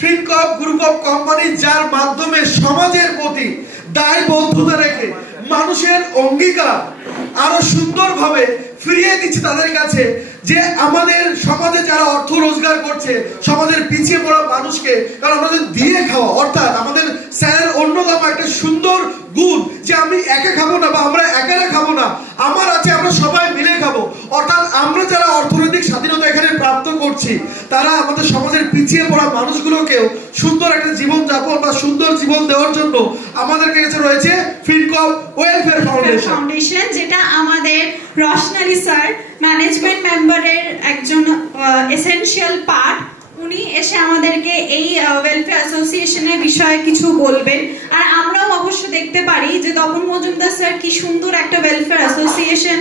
Fincorp group of company যার মাধ্যমে সমাজের প্রতি দায়বদ্ধতা রেখে মানুষের অঙ্গীকার আরো সুন্দরভাবে ফিরিয়ে দিচ্ছে তাদের কাছে, যে আমাদের সমাজে যারা অর্থ রোজগার করছে, সমাজের পিছিয়ে পড়া মানুষকে কারণ আমাদের দিয়ে খাওয়া, অর্থাৎ আমাদের স্যারের অন্যতম একটা সুন্দর গুণ যে আমি একা খাবো না বা আমরা একারা খাবো না, আমার আছে আমরা সবাই মিলে খাবো। অর্থাৎ আমরা যারা অর্থনৈতিক স্বাধীনতা এখানে প্রাপ্ত করছি তারা আমাদের সমাজের পিছিয়ে পড়া মানুষগুলোকেও সুন্দর একটা জীবন যাপন বা সুন্দর জীবন দেওয়ার জন্য আমাদের কাছে রয়েছে ফিনকর্প ওয়েলফেয়ার ফাউন্ডেশন, যেটা আমাদের রোশনালী স্যার ম্যানেজমেন্ট মেম্বারের একজন এসেনশিয়াল পার্ট। উনি এসে আমাদেরকে এই ওয়েলফেয়ার অ্যাসোসিয়েশনের বিষয়ে কিছু বলবেন। আর আমরাও অবশ্য দেখতে পারি যে তপন মজুমদার স্যার কি সুন্দর একটা ওয়েলফেয়ার অ্যাসোসিয়েশন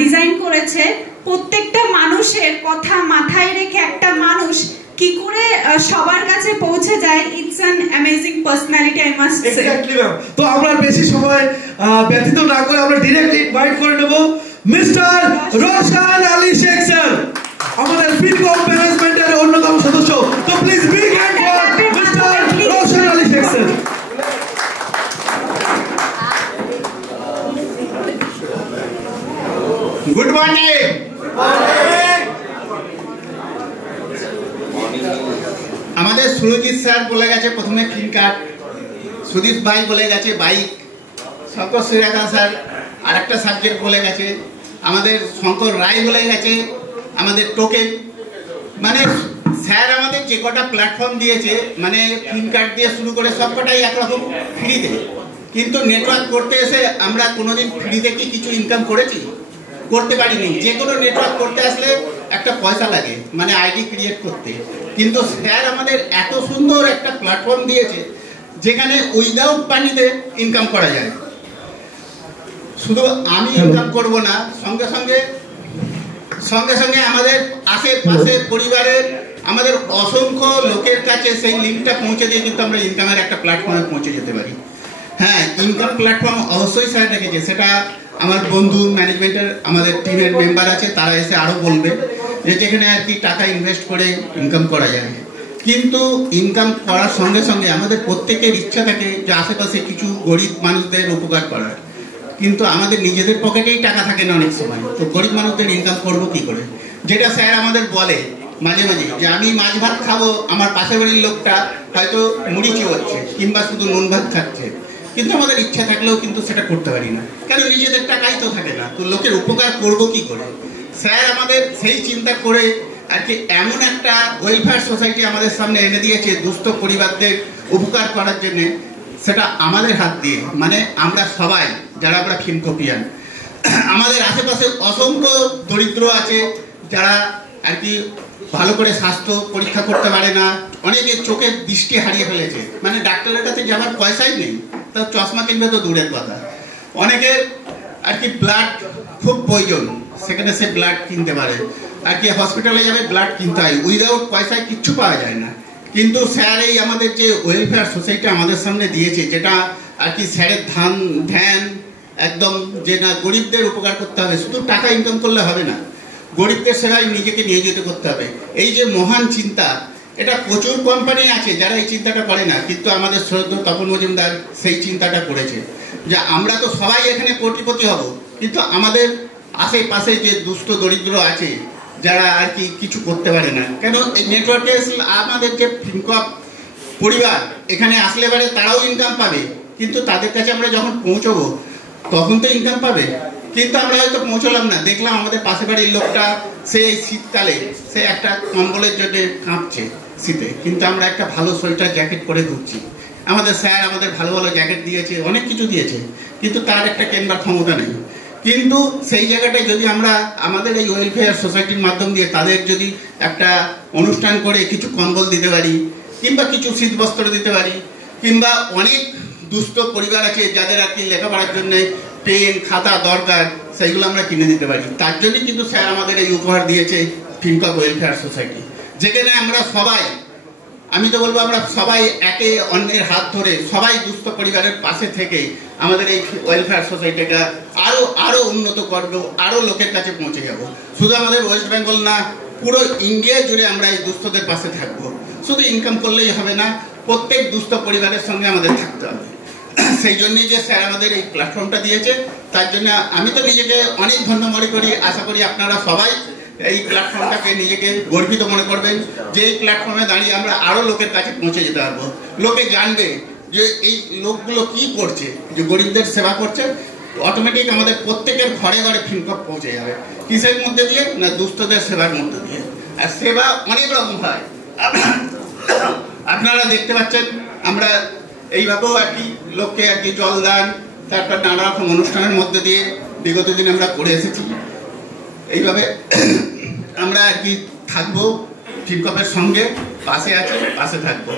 ডিজাইন করেছে। প্রত্যেকটা মানুষের কথা মাথায় রেখে একটা মানুষ কি করে সবার কাছে পৌঁছে যায়, it's an amazing personality, I must say. Exactly ma'am. তো আমরা বেশি সময় ব্যতীত না করে আমরা ডিরেক্টলি ইনভাইট করে নেব মিস্টার রোশন আলী শেখ স্যার, আমাদের ফিনকর্প ম্যানেজমেন্টের অন্যতম সদস্য। তো please big hand for mister Roshan Ali Sheikh sir. Good morning. আমাদের সুরজিৎ স্যার বলে গেছে প্রথমে ফিনকার্প, সুদীপ ভাই বলে গেছে বাইক, শঙ্কর শ্রীরাখা স্যার আর একটা সাবজেক্ট বলে গেছে, আমাদের শঙ্কর রায় বলে গেছে আমাদের টোকেন। মানে স্যার আমাদের যে কটা প্ল্যাটফর্ম দিয়েছে, মানে ফিনকার্প দিয়ে শুরু করে সব কটাই একরকম ফ্রিতে। কিন্তু নেটওয়ার্ক করতে এসে আমরা কোনোদিন ফ্রিতে কি কিছু ইনকাম করেছি? করতে পারিনি। যে কোনো নেটওয়ার্ক করতে আসলে একটা পয়সা লাগে, মানে আইডি ক্রিয়েট করতে। কিন্তু স্যার আমাদের এত সুন্দর একটা প্ল্যাটফর্ম দিয়েছে যেখানে উইদাউট মানিতে ইনকাম করা যায়। শুধু আমি ইনকাম করব না, সঙ্গে সঙ্গে আমাদের আশেপাশে পরিবারের আমাদের অসংখ্য লোকের কাছে সেই লিঙ্কটা পৌঁছে দিয়ে কিন্তু আমরা ইনকামের একটা প্ল্যাটফর্মে পৌঁছে যেতে পারি। হ্যাঁ, ইনকাম প্ল্যাটফর্ম অবশ্যই স্যার রেখেছে, সেটা আমার বন্ধু ম্যানেজমেন্টের আমাদের টিমের মেম্বার আছে, তারা এসে আরও বলবে যে যেখানে আর কি টাকা ইনভেস্ট করে ইনকাম করা যায়। কিন্তু ইনকাম করার সঙ্গে সঙ্গে আমাদের প্রত্যেকের ইচ্ছা থাকে যে আশেপাশে কিছু গরিব মানুষদের উপকার করার, কিন্তু আমাদের নিজেদের পকেটেই টাকা থাকে না অনেক সময়। তো গরিব মানুষদের ইনকাম করবো কি করে? যেটা স্যার আমাদের বলে মাঝে মাঝে যে আমি মাছ ভাত খাবো, আমার পাশের বাড়ির লোকটা হয়তো মুড়ি চিবোচ্ছে কিংবা শুধু নুন ভাত খাচ্ছে, কিন্তু আমাদের ইচ্ছা থাকলেও কিন্তু সেটা করতে পারি না, কেন নিজেদের টাকাই তো থাকে না। তো লোকের উপকার করবো কি করে? স্যার আমাদের সেই চিন্তা করে আর কি এমন একটা ওয়েলফেয়ার সোসাইটি আমাদের সামনে এনে দিয়েছে দুস্থ পরিবারদের উপকার করার জন্য, সেটা আমাদের হাত দিয়ে। মানে আমরা সবাই যারা আমরা ফিনকর্পিয়ান, আমাদের আশেপাশে অসংখ্য দরিদ্র আছে যারা আর কি ভালো করে স্বাস্থ্য পরীক্ষা করতে পারে না, অনেকে চোখের দৃষ্টি হারিয়ে ফেলেছে, মানে ডাক্তারের কাছে যাওয়ার পয়সাই নেই, তাও চশমা কিনবে তো দূরের কথা। অনেকের আর কি ব্লাড খুব প্রয়োজন, সেখানে সে ব্লাড কিনতে পারে, আর কি হসপিটালে যাবে ব্লাড কিনতে হয়, উইদাউট পয়সায় কিচ্ছু পাওয়া যায় না। কিন্তু স্যার এই আমাদের যে ওয়েলফেয়ার সোসাইটি আমাদের সামনে দিয়েছে, যেটা আর কি স্যারের ধ্যান একদম যে না গরিবদের উপকার করতে হবে, শুধু টাকা ইনকাম করলে হবে না, গরিবদের সেবায় নিজেকে নিয়োজিত করতে হবে। এই যে মহান চিন্তা, এটা প্রচুর কোম্পানি আছে যারা এই চিন্তাটা করে না, কিন্তু আমাদের শ্রদ্ধেয় তপন মজুমদার সেই চিন্তাটা করেছে যে আমরা তো সবাই এখানে কোটিপতি হব, কিন্তু আমাদের আশেপাশে যে দুস্থ দরিদ্র আছে যারা আর কি কিছু করতে পারে না, কেন এই নেটওয়ার্কে আমাদের যে ফিনকর্প পরিবার এখানে আসলে পারে তারাও ইনকাম পাবে, কিন্তু তাদের কাছে আমরা যখন পৌঁছবো তখন তো ইনকাম পাবে। কিন্তু আমরা হয়তো পৌঁছলাম না, দেখলাম আমাদের পাশে বাড়ির লোকটা সে শীতকালে সে একটা কম্বলের জন্য কাঁপছে শীতে, কিন্তু আমরা একটা ভালো সোয়েটার জ্যাকেট পরে ঘুরছি। আমাদের স্যার আমাদের ভালো ভালো জ্যাকেট দিয়েছে, অনেক কিছু দিয়েছে, কিন্তু তার একটা কেনবার ক্ষমতা নেই। কিন্তু সেই জায়গাটায় যদি আমরা আমাদের এই ওয়েলফেয়ার সোসাইটির মাধ্যম দিয়ে তাদের যদি একটা অনুষ্ঠান করে কিছু কম্বল দিতে পারি, কিংবা কিছু শীতবস্ত্র দিতে পারি, কিংবা অনেক দুস্থ পরিবার আছে যাদের আর কি লেখাপড়ার জন্য পেন খাতা দরকার, সেইগুলো আমরা কিনে দিতে পারি। তার জন্যই কিন্তু স্যার আমাদের এই উপহার দিয়েছে ফিনকর্প ওয়েলফেয়ার সোসাইটি, যেখানে আমরা সবাই, আমি তো বলবো আমরা সবাই একে অন্যের হাত ধরে সবাই দুস্থ পরিবারের পাশে থেকে আমাদের এই ওয়েলফেয়ার সোসাইটিটা আরো উন্নত করবো, আরো লোকের কাছে পৌঁছে যাব। শুধু আমাদের ওয়েস্ট বেঙ্গল না, পুরো ইন্ডিয়া জুড়ে আমরা এই দুস্থদের পাশে থাকবো। শুধু ইনকাম করলেই হবে না, প্রত্যেক দুস্থ পরিবারের সঙ্গে আমাদের থাকতে হবে। সেই জন্যই যে স্যার আমাদের এই প্ল্যাটফর্মটা দিয়েছে, তার জন্য আমি তো নিজেকে অনেক ধন্য মনে করি। আশা করি আপনারা সবাই এই প্ল্যাটফর্মটাকে নিজেকে গর্বিত মনে করবেন যে এই প্ল্যাটফর্মে দাঁড়িয়ে আমরা আরও লোকের কাছে পৌঁছে যেতে পারবো। লোকে জানবে যে এই লোকগুলো কি করছে, যে গরিবদের সেবা করছে। অটোমেটিক আমাদের প্রত্যেকের ঘরে ঘরে ফিনকপ পৌঁছে যাবে। কিসের মধ্যে দিয়ে? না, দুস্থদের সেবার মধ্যে দিয়ে। আর সেবা অনেক রকম হয়, আপনারা দেখতে পাচ্ছেন। আমরা এইভাবেও আর কি লোককে আর কি জলদান, তারপর নানা রকম অনুষ্ঠানের মধ্যে দিয়ে বিগত দিন আমরা করে এসেছি। এইভাবে আমরা আর কি থাকবো, ফিনকপের সঙ্গে পাশে আছে, পাশে থাকবো।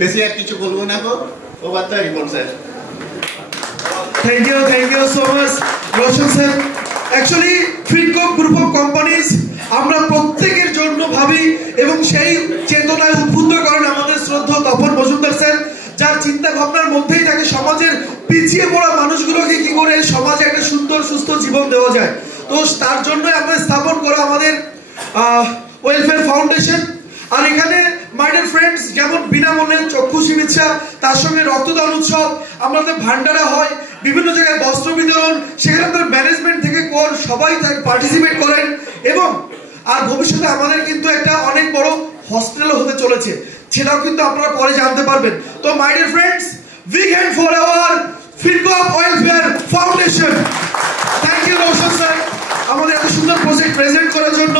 বেশি আর কিছু বলবো না গো। Over the report sir. Thank you so much, Roshan sir. Actually, Fincorp group of companies আমরা প্রত্যেকের জন্য ভাবি এবং সেই চেতনায় উদ্বুদ্ধ করেন আমাদের শ্রদ্ধেয় তপন মজুমদার স্যার, যার চিন্তা ভাবনার মধ্যেই থাকে সমাজের পিছিয়ে পড়া মানুষগুলোকে কি করে সমাজে একটা সুন্দর সুস্থ জীবন দেওয়া যায়। তো তার জন্য আমরা স্থাপন করা আমাদের ওয়েলফেয়ার ফাউন্ডেশন। আর এখানে মাই ডিয়ার ফ্রেন্ডস, যেমন বিনামূল্যে চক্ষু চিকিৎসা, তার সঙ্গে রক্তদান উৎসব, আমাদের ভান্ডারা হয়, বিভিন্ন জায়গায় বস্ত্র বিতরণ, সেখানে আমাদের ম্যানেজমেন্ট থেকে সবাই পার্টিসিপেট করেন। এবং আর ভবিষ্যতে আমাদের কিন্তু একটা অনেক বড় হসপিটাল হতে চলেছে, সেটাও কিন্তু আপনারা পরে জানতে পারবেন। তো my dear friends, big hand for our Fincorp welfare foundation. Thank you Roshan sir আমাদের এত সুন্দর প্রজেক্ট প্রেজেন্ট করার জন্য।